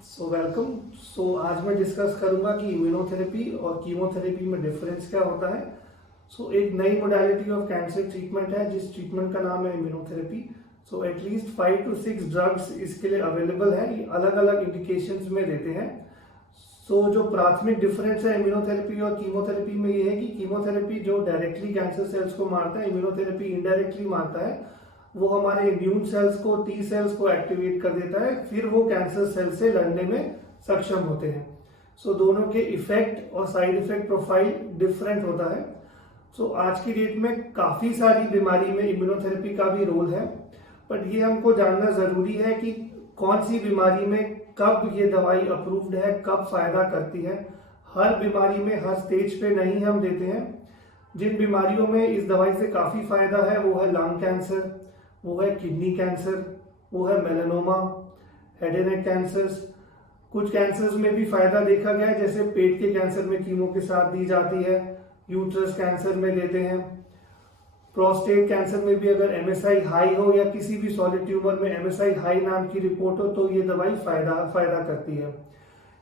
Welcome. आज मैं discuss करूंगा कि इम्यूनोथेरेपी और कीमोथेरेपी में डिफरेंस क्या होता है। एक नई मोडालिटी ऑफ कैंसर ट्रीटमेंट है जिस ट्रीटमेंट का नाम है इम्यूनोथेरेपी। एटलीस्ट 5 to 6 ड्रग्स इसके लिए अवेलेबल है, ये अलग अलग इंडिकेशंस में देते हैं। जो प्राथमिक डिफरेंस है इम्यूनोथेरेपी और कीमोथेरेपी में ये है कि कीमोथेरेपी जो डायरेक्टली कैंसर सेल्स को मारता है, इम्यूनोथेरेपी इनडायरेक्टली मारता है। वो हमारे इम्यून सेल्स को, टी सेल्स को एक्टिवेट कर देता है, फिर वो कैंसर सेल से लड़ने में सक्षम होते हैं। दोनों के इफेक्ट और साइड इफेक्ट प्रोफाइल डिफरेंट होता है। आज की डेट में काफी सारी बीमारी में इम्यूनोथेरेपी का भी रोल है, बट ये हमको जानना जरूरी है कि कौन सी बीमारी में कब ये दवाई अप्रूव्ड है, कब फायदा करती है। हर बीमारी में हर स्टेज पे नहीं हम देते हैं। जिन बीमारियों में इस दवाई से काफी फायदा है वो है लंग कैंसर, वो है किडनी कैंसर, वो है melanoma, head and neck cancers. कुछ कैंसर्स में भी फायदा देखा गया है, जैसे पेट के कैंसर में कीमो के साथ दी जाती है, यूट्रस कैंसर में देते हैं, प्रोस्टेट कैंसर में भी अगर एमएसआई हाई हो या किसी भी सॉलिड ट्यूमर में एमएसआई हाई नाम की रिपोर्ट हो तो ये दवाई फायदा करती है।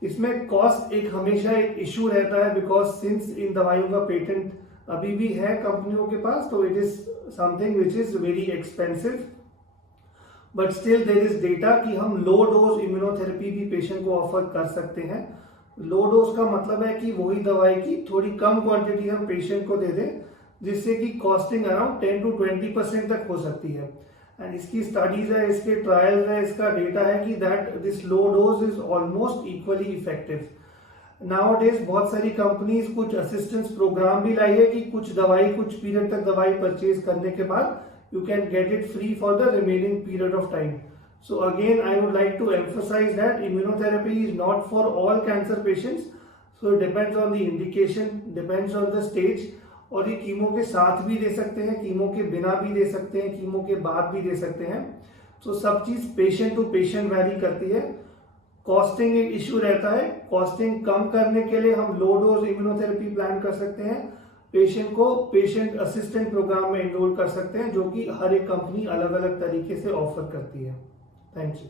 इसमें कॉस्ट एक हमेशा एक इशू रहता है, बिकॉज सिंस इन दवाइयों का पेटेंट अभी भी है कंपनियों के पास, तो it is something which is very expensive. But still there is data कि हम लो डोज इम्यूनोथेरेपी भी पेशेंट को ऑफर कर सकते हैं। लो डोज का मतलब है कि वही दवाई की थोड़ी कम क्वांटिटी हम पेशेंट को दे दें, जिससे कि कॉस्टिंग अराउंड 10 to 20% तक हो सकती है। एंड इसकी स्टडीज है, इसके ट्रायल्स है, इसका डेटा है कि that this low dose is almost equally effective. Nowadays बहुत सारी कंपनीज कुछ असिस्टेंस प्रोग्राम भी लाई है कि कुछ पीरियड तक दवाई परचेज करने के बाद you can get it free for the remaining period of time. So again, I would like to emphasize that immunotherapy is not for all cancer patients. So it depends on the indication, depends on the stage. और ये chemo के साथ भी दे सकते हैं, chemo के बिना भी दे सकते हैं, कीमो के बाद भी दे सकते हैं। सब चीज पेशेंट टू पेशेंट वैरी करती है। कॉस्टिंग एक इश्यू रहता है। कॉस्टिंग कम करने के लिए हम लो डोज इम्यूनोथेरेपी प्लान कर सकते हैं। पेशेंट को पेशेंट असिस्टेंट प्रोग्राम में एनरोल कर सकते हैं, जो कि हर एक कंपनी अलग अलग तरीके से ऑफर करती है। Thank you.